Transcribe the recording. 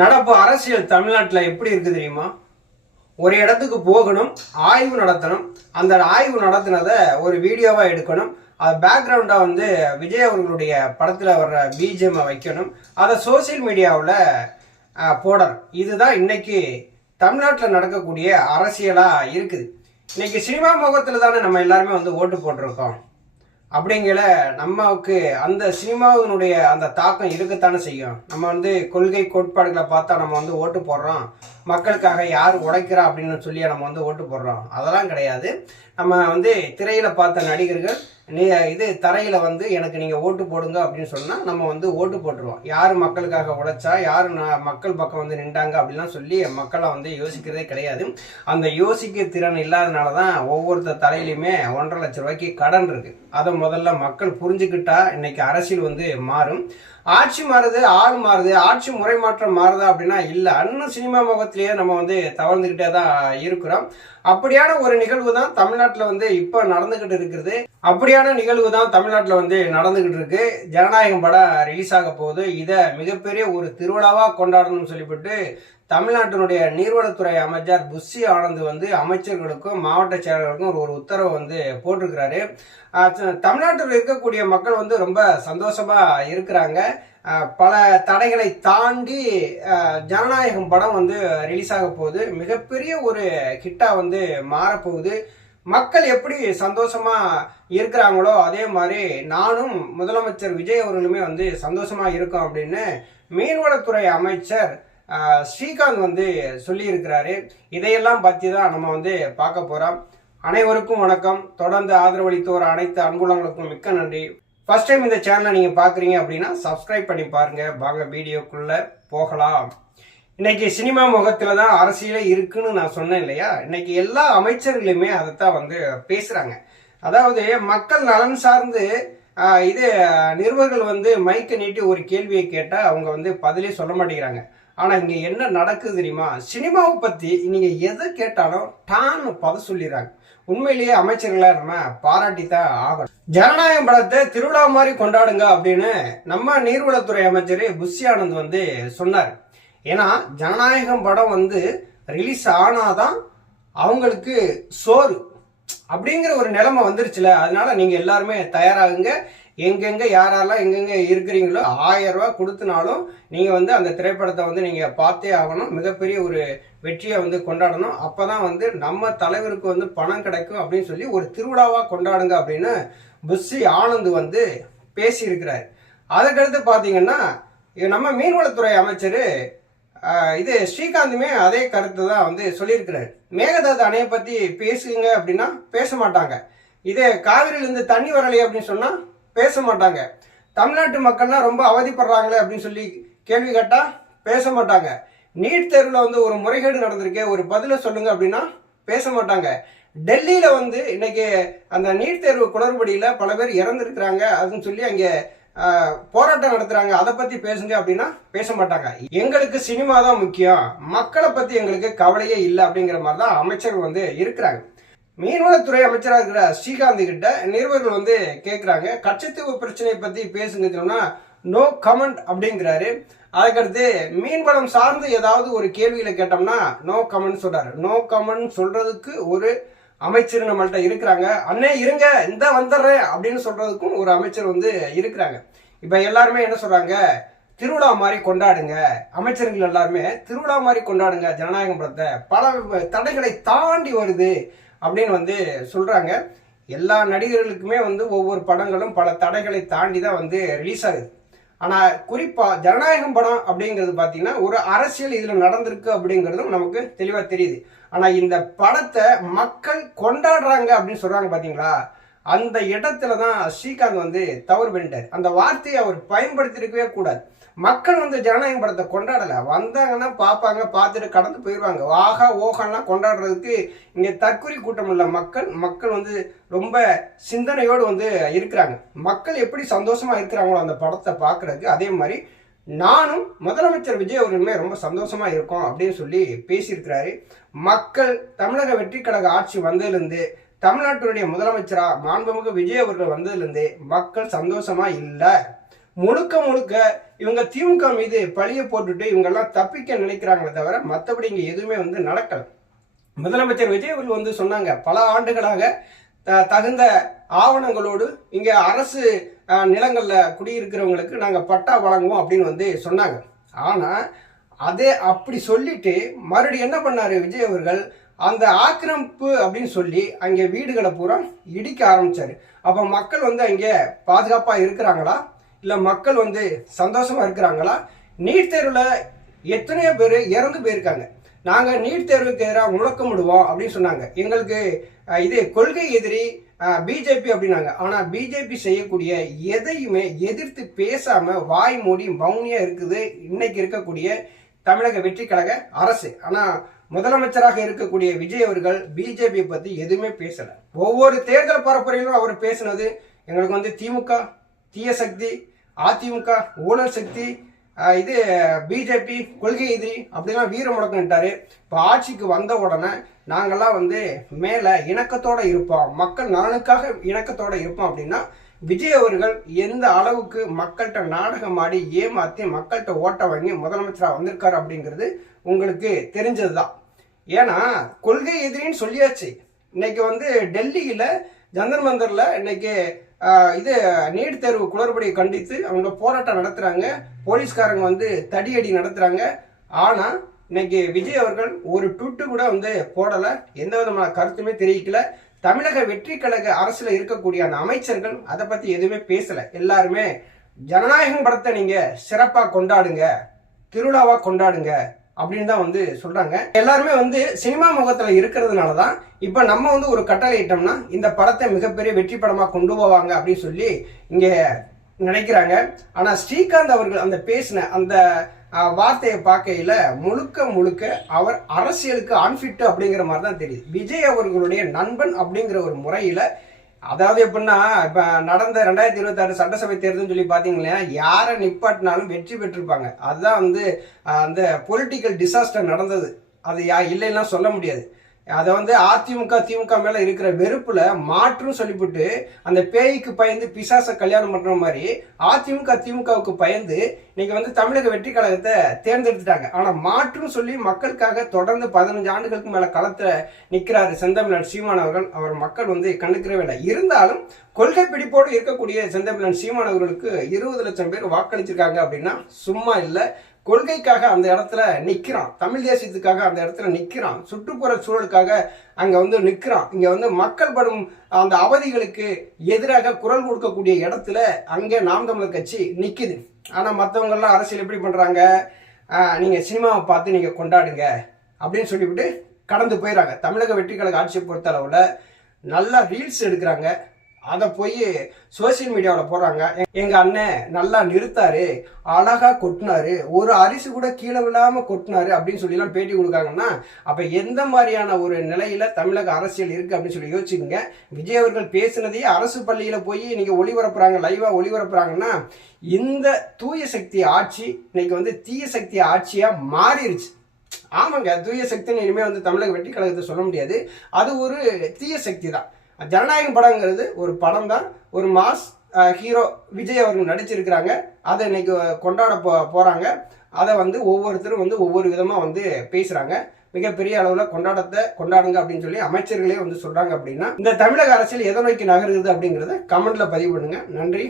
நடப்பு அரசியல் தமிழ்நாட்டில் எப்படி இருக்கு தெரியுமா? ஒரு இடத்துக்கு போகணும், ஆய்வு நடத்தணும். அந்த ஆய்வு நடத்தினதை ஒரு வீடியோவா எடுக்கணும். அது பேக்ரவுண்டா விஜய் அவர்களுடைய படத்துல வர்ற பிஜிஎம் வைக்கணும். அதை சோசியல் மீடியாவில் போடணும். இதுதான் இன்னைக்கு தமிழ்நாட்டில் நடக்கக்கூடிய அரசியலா இருக்குது. இன்னைக்கு சினிமா முகத்துல தானே நம்ம எல்லாருமே ஓட்டு போட்டிருக்கோம். அப்படிங்கிற நமக்கு அந்த சினிமாவினுடைய அந்த தாக்கம் இருக்கத்தானே செய்யும். நம்ம கொள்கை கோட்பாடுகளை பார்த்தா நம்ம ஓட்டு போடுறோம். மக்களுக்காக யார் உழைக்கிறா அப்படின்னு சொல்லி நம்ம ஓட்டு போடுறோம். அதெல்லாம் கிடையாது. நம்ம திரையில பார்த்த நடிகர்கள் இது தரையில எனக்கு நீங்க ஓட்டு போடுங்க அப்படின்னு சொன்னா நம்ம ஓட்டு போட்டுருவோம். யாரு மக்களுக்காக உழைச்சா, யாரு மக்கள் பக்கம் நின்றாங்க அப்படின்லாம் சொல்லி மக்களை யோசிக்கிறதே கிடையாது. அந்த யோசிக்க திறன் இல்லாதனாலதான் ஒவ்வொருத்தர் தலையிலுமே 1.5 லட்சம் ரூபாய்க்கு கடன் இருக்கு. அதை முதல்ல மக்கள் புரிஞ்சுக்கிட்டா இன்னைக்கு அரசியல் மாறும். ஆட்சி மாறுது, ஆள் மாறுது, ஆட்சி முறை மாற்றம் மாறுதா அப்படின்னா இல்ல. இன்னும் சினிமா முகத்திலேயே நம்ம தவழ்ந்துகிட்டே தான் இருக்கிறோம். அப்படியான ஒரு நிகழ்வு தான் தமிழ்நாட்டில் இப்ப நடந்துகிட்டு இருக்கிறது. அப்படியான நிகழ்வு தான் தமிழ்நாட்டில் நடந்துகிட்டு இருக்கு. ஜனநாயகம் படம் ரிலீஸ் ஆக போகுது. இதை மிகப்பெரிய ஒரு திருவிழாவா கொண்டாடணும்னு சொல்லிவிட்டு தமிழ்நாட்டினுடைய நீர்வளத்துறை அமைச்சர் புஷி ஆனந்த் அமைச்சர்களுக்கும் மாவட்ட செயலர்களுக்கும் ஒரு உத்தரவு போட்டிருக்கிறாரு. தமிழ்நாட்டில் இருக்கக்கூடிய மக்கள் ரொம்ப சந்தோஷமா இருக்கிறாங்க. பல தடைகளை தாண்டி ஜனநாயகம் படம் ரிலீஸ் ஆக போகுது. மிகப்பெரிய ஒரு ஹிட்டா மாறப்போகுது. மக்கள் எப்படி சந்தோஷமா இருக்கிறாங்களோ அதே மாதிரி நானும் முதலமைச்சர் விஜய் அவர்களுமே சந்தோஷமா இருக்கோம் அப்படின்னு மீன்வளத்துறை அமைச்சர் ஸ்ரீகாந்த் சொல்லி இருக்கிறாரு. இதையெல்லாம் பத்தி தான் நம்ம பார்க்க போறோம். அனைவருக்கும் வணக்கம். தொடர்ந்து ஆதரவளித்து வர அனைத்து அன்புள்ளங்களுக்கும் மிக்க நன்றி. ஃபர்ஸ்ட் டைம் இந்த சேனலை நீங்க பாக்குறீங்க அப்படின்னா சப்ஸ்கிரைப் பண்ணி பாருங்க. வாங்க வீடியோக்குள்ள போகலாம். இன்னைக்கு சினிமா முகத்துல தான் அரசியலே இருக்குன்னு நான் சொன்னேன் இல்லையா? இன்னைக்கு எல்லா அமைச்சர்களுமே அதைத்தான் பேசுறாங்க. அதாவது மக்கள் நலன் சார்ந்து இது நிருபர்கள் மைக்க நீட்டி ஒரு கேள்வியை கேட்டா அவங்க பதிலே சொல்ல மாட்டேங்கிறாங்க. ஆனா இங்க என்ன நடக்குது தெரியுமா? சினிமாவை பத்தி நீங்க எதை கேட்டாலும் டான்னு பதில் சொல்லிடுறாங்க. உண்மையிலேயே அமைச்சர்களை நம்ம பாராட்டித்தான் ஆகணும். ஜனநாயகம் படத்தை திருவிழா மாதிரி கொண்டாடுங்க அப்படின்னு நம்ம நீர்வளத்துறை அமைச்சர் புஷி ஆனந்த் சொன்னார். ஏன்னா ஜனநாயகம் படம் ரிலீஸ் ஆனாதான் அவங்களுக்கு சோறு அப்படிங்கிற ஒரு நிலைமை வந்துருச்சுல. அதனால நீங்க எல்லாருமே தயாராகுங்க. எங்கெங்க யாரெல்லாம் எங்கெங்க இருக்கிறீங்களோ 1000 ரூபாய் கொடுத்தனாலும் நீங்க அந்த திரைப்படத்தை நீங்க பார்த்தே ஆகணும். மிகப்பெரிய ஒரு வெற்றியை கொண்டாடணும். அப்பதான் நம்ம தலைவருக்கு பணம் கிடைக்கும் அப்படின்னு சொல்லி ஒரு திருவிழாவா கொண்டாடுங்க அப்படின்னு புஷி ஆனந்த் பேசி இருக்கிறார். அதுக்கடுத்து பாத்தீங்கன்னா நம்ம மீன்வளத்துறை அமைச்சர் இது ஸ்ரீகாந்துமே அதே கருத்து தான் சொல்லியிருக்கிறார். மேகதாது அணையை பத்தி பேசுங்க அப்படின்னா பேச மாட்டாங்க. இதே காவிரியிலிருந்து தண்ணி வரலையே அப்படின்னு சொன்னா பேச மாட்டாங்க. தமிழ்நாட்டு மக்கள்லாம் ரொம்ப அவதிப்படுறாங்களே அப்படின்னு சொல்லி கேள்வி கேட்டா பேச மாட்டாங்க. நீட் தேர்வுல ஒரு முறைகேடு நடந்திருக்கு, ஒரு பதில சொல்லுங்க அப்படின்னா பேச மாட்டாங்க. டெல்லியில இன்னைக்கு அந்த நீட் தேர்வு குளறுபடியில பல பேர் இறந்துருக்கிறாங்க அப்படின்னு சொல்லி அங்க போராட்டம் நடத்துறாங்க. அதை பத்தி பேசுங்க அப்படின்னா பேச மாட்டாங்க. எங்களுக்கு சினிமா தான் முக்கியம், மக்களை பத்தி எங்களுக்கு கவலையே இல்லை அப்படிங்கிற மாதிரி தான் அமைச்சர்கள் இருக்கிறாங்க. மீன்வளத்துறை அமைச்சராக இருக்கிற ஸ்ரீகாந்த் கிட்ட நிருபர்கள் கேட்கிறாங்க, கட்சித்துவ பிரச்சனையை பத்தி பேசுங்க சொன்னா நோ கமெண்ட் அப்படிங்கிறாரு. அதுக்கடுத்து மீன்வளம் சார்ந்து ஏதாவது ஒரு கேள்வியில கேட்டோம்னா நோ கமெண்ட் சொல்றாரு. நோ கமெண்ட் சொல்றதுக்கு ஒரு அமைச்சர் நம்மள்ட்ட இருக்கிறாங்க. அண்ணே இருங்க, இந்த வந்துடுறேன் அப்படின்னு சொல்றதுக்கும் ஒரு அமைச்சர் இருக்கிறாங்க. இப்ப எல்லாருமே என்ன சொல்றாங்க, திருவிழா மாதிரி கொண்டாடுங்க. அமைச்சர்கள் எல்லாருமே திருவிழா மாதிரி கொண்டாடுங்க ஜனநாயகம் படத்தை, பல தடைகளை தாண்டி வருது அப்படின்னு சொல்றாங்க. எல்லா நடிகர்களுக்குமே ஒவ்வொரு படங்களும் பல தடைகளை தாண்டி தான் ரிலீஸ் ஆகுது. ஆனா குறிப்பா ஜனநாயகம் படம் அப்படிங்கிறது பாத்தீங்கன்னா ஒரு அரசியல் இதுல நடந்திருக்கு அப்படிங்கிறதும் நமக்கு தெளிவா தெரியுது. ஆனா இந்த படத்தை மக்கள் கொண்டாடுறாங்க அப்படின்னு சொல்றாங்க பாத்தீங்களா? அந்த இடத்துலதான் ஸ்ரீகாந்த் தவறு பண்ணிட்டார். அந்த வார்த்தையை அவர் பயன்படுத்திருக்கவே கூடாது. மக்கள் ஜனநாயகம் படத்தை கொண்டாடல. வந்தாங்கன்னா பார்ப்பாங்க, பார்த்துட்டு கடந்து போயிடுவாங்க. ஆகா ஓகன்னா கொண்டாடுறதுக்கு இங்க தற்கொலை கூட்டம் இல்ல. மக்கள் ரொம்ப சிந்தனையோடு இருக்கிறாங்க. மக்கள் எப்படி சந்தோஷமா இருக்கிறாங்களோ அந்த படத்தை பார்க்கறதுக்கு, அதே மாதிரி நானும் முதலமைச்சர் விஜய் அவர்களுமே ரொம்ப சந்தோஷமா இருக்கோம் அப்படின்னு சொல்லி பேசியிருக்கிறாரு. மக்கள் தமிழக வெற்றி கழக ஆட்சி வந்ததிலிருந்து, தமிழ்நாட்டினுடைய முதலமைச்சரா மாண்புமிகு விஜய் அவர்கள் வந்ததிலிருந்து மக்கள் சந்தோஷமா இல்லை. முழுக்க முழுக்க இவங்க திமுக மீது பழிய போட்டுட்டு இவங்கெல்லாம் தப்பிக்க நினைக்கிறாங்களே தவிர மற்றபடி இங்கே எதுவுமே வந்து நடக்கல. முதலமைச்சர் விஜய் அவர்கள் வந்து சொன்னாங்க, பல ஆண்டுகளாக தகுந்த ஆவணங்களோடு இங்கே அரசு நிலங்கள்ல குடியிருக்கிறவங்களுக்கு நாங்கள் பட்டா வழங்குவோம் அப்படின்னு வந்து சொன்னாங்க. ஆனால் அதே அப்படி சொல்லிட்டு மறுபடியும் என்ன பண்ணாரு விஜய் அவர்கள், அந்த ஆக்கிரமிப்பு அப்படின்னு சொல்லி அங்கே வீடுகளை பூரா இடிக்க ஆரம்பிச்சாரு. அப்போ மக்கள் வந்து அங்கே பாதுகாப்பாக இருக்கிறாங்களா, இல்லை மக்கள் வந்து சந்தோஷமா இருக்கிறாங்களா? நீட் தேர்வில் எத்தனையோ பேர் இறந்து போயிருக்காங்க. நாங்கள் நீட் தேர்வுக்கு எதிராக முழக்கமிடுவோம் அப்படின்னு சொன்னாங்க. எங்களுக்கு இது கொள்கை எதிரி பிஜேபி அப்படின்னாங்க. ஆனால் பிஜேபி செய்யக்கூடிய எதையுமே எதிர்த்து பேசாம வாய் மூடி மௌனியா இருக்குது இன்னைக்கு இருக்கக்கூடிய தமிழக வெற்றி கழக அரசு. ஆனால் முதலமைச்சராக இருக்கக்கூடிய விஜய் அவர்கள் பிஜேபி பத்தி எதுவுமே பேசல. ஒவ்வொரு தேர்தல் பரப்புரையிலும் அவர் பேசினது எங்களுக்கு வந்து திமுக தீய சக்தி, அதிமுக ஊழல் சக்தி, இது பிஜேபி கொள்கை எதிரி அப்படிலாம் வீர முழக்கம்ட்டாரு. இப்போ ஆட்சிக்கு வந்த உடனே நாங்கள்லாம் வந்து மேலே இணக்கத்தோட இருப்போம், மக்கள் நலனுக்காக இணக்கத்தோட இருப்போம் அப்படின்னா விஜய் அவர்கள் எந்த அளவுக்கு மக்கள்கிட்ட நாடகம் ஆடி ஏமாற்றி மக்கள்கிட்ட ஓட்ட வாங்கி முதலமைச்சராக வந்திருக்காரு அப்படிங்கிறது உங்களுக்கு தெரிஞ்சது தான். ஏன்னா கொள்கை எதிரின்னு சொல்லியாச்சு. இன்னைக்கு வந்து டெல்லியில் ஜந்தர் மந்தர்ல இன்னைக்கு இது நீட் தேர்வு குளறுபடியை கண்டித்து அவங்க போராட்டம் நடத்துறாங்க. போலீஸ்காரங்க வந்து தடியடி நடத்துறாங்க. ஆனா இன்னைக்கு விஜய் அவர்கள் ஒரு ட்விட்டு கூட வந்து போடல, எந்த விதமான கருத்துமே தெரிவிக்கல. தமிழக வெற்றி கழக அரசுல இருக்கக்கூடிய அந்த அமைச்சர்கள் அதை பத்தி எதுவுமே பேசல. எல்லாருமே ஜனநாயகம் படத்தை நீங்க சிறப்பா கொண்டாடுங்க, திருவிழாவா கொண்டாடுங்க அப்படின்னு தான் வந்து சொல்றாங்க. எல்லாருமே வந்து சினிமா முகத்துல இருக்கிறதுனாலதான் இப்ப நம்ம வந்து ஒரு கட்டளை இட்டோம்னா இந்த படத்தை மிகப்பெரிய வெற்றி படமா கொண்டு போவாங்க அப்படின்னு சொல்லி இங்க நினைக்கிறாங்க. ஆனா ஸ்ரீகாந்த் அவர்கள் அந்த பேசின அந்த வார்த்தையை பார்க்கையில முழுக்க முழுக்க அவர் அரசியலுக்கு அன்ஃபிட் அப்படிங்கிற மாதிரி தான் தெரியுது. விஜய் அவர்களுடைய நண்பன் அப்படிங்கிற ஒரு முறையில, அதாவது எப்படின்னா இப்ப நடந்த 2026 சட்டசபை தேர்தல் சொல்லி பாத்தீங்கன்னா யாரை நிப்பாட்டினாலும் வெற்றி பெற்றிருப்பாங்க. அதுதான் வந்து அந்த பொலிட்டிக்கல் டிசாஸ்டர் நடந்தது. அது இல்லைன்னா சொல்ல முடியாது. அதை வந்து அதிமுக திமுக மேல இருக்கிற வெறுப்புல மாற்றும் சொல்லிவிட்டு அந்த பேய்க்கு பயந்து பிசாச கல்யாணம் பண்ற மாதிரி அதிமுக திமுகவுக்கு பயந்து இன்னைக்கு வந்து தமிழக வெற்றி கழகத்தை தேர்ந்தெடுத்துட்டாங்க. ஆனா மாற்றும் சொல்லி மக்களுக்காக தொடர்ந்து 15 ஆண்டுகளுக்கு மேல களத்துல நிக்கிறாரு செந்தமிழன் சீமான் அவர்கள். அவர் மக்கள் வந்து கண்டுக்கிறவே இல்லை. இருந்தாலும் கொள்கை பிடிப்போடு இருக்கக்கூடிய செந்தமிழன் சீமான் அவர்களுக்கு 20 லட்சம் பேர் வாக்களிச்சிருக்காங்க அப்படின்னா சும்மா இல்லை. கொள்கைக்காக அந்த இடத்துல நிக்கிறான், தமிழ் தேசியத்துக்காக அந்த இடத்துல நிக்கிறான், சுற்றுப்புற சூழலுக்காக அங்க வந்து நிக்கிறான். இங்க வந்து மக்கள் படும் அந்த அவதிகளுக்கு எதிராக குரல் கொடுக்கக்கூடிய இடத்துல அங்கே நாம் தமிழர் கட்சி நிக்குது. ஆனா மற்றவங்க எல்லாம் அரசியல் எப்படி பண்றாங்க, நீங்க சினிமாவை பார்த்து நீங்க கொண்டாடுங்க அப்படின்னு சொல்லிவிட்டு கடந்து போயிடறாங்க. தமிழக வெற்றி கழக ஆட்சியை பொறுத்த அளவுல நல்லா ரீல்ஸ் எடுக்கிறாங்க, அதை போய் சோசியல் மீடியாவில் போடுறாங்க. எங்க அண்ணன் நல்லா நிறுத்தாரு, அழகா கொட்டினாரு, ஒரு அரிசி கூட கீழே விழாம கொட்டினாரு அப்படின்னு சொல்லி எல்லாம் பேட்டி கொடுக்காங்கன்னா அப்ப எந்த மாதிரியான ஒரு நிலையில தமிழக அரசியல் இருக்கு அப்படின்னு சொல்லி யோசிச்சுக்கோங்க. விஜய் அவர்கள் பேசினதையே அரசு பள்ளியில போய் நீங்க ஒளிபரப்புறாங்க, லைவா ஒளிபரப்புறாங்கன்னா இந்த தூய சக்தி ஆட்சி இன்னைக்கு வந்து தீய சக்தி ஆட்சியா மாறிடுச்சு. ஆமாங்க, தூய சக்தின்னு இனிமே வந்து தமிழக வெற்றி கழகத்தை சொல்ல முடியாது. அது ஒரு தீய சக்தி தான். ஜனநாயகம் படங்கிறது ஒரு படம் தான், ஒரு மாஸ் ஹீரோ விஜய் அவர்கள் நடிச்சிருக்கிறாங்க. அதை இன்னைக்கு கொண்டாட போறாங்க. அதை வந்து ஒவ்வொருத்தரும் வந்து ஒவ்வொரு விதமா வந்து பேசுறாங்க. மிகப்பெரிய அளவுல கொண்டாடுங்க அப்படின்னு சொல்லி அமைச்சர்களே வந்து சொல்றாங்க. அப்படின்னா இந்த தமிழக அரசியல் எதை நோக்கி நகருது அப்படிங்கறத கமெண்ட்ல பதிவு பண்ணுங்க. நன்றி.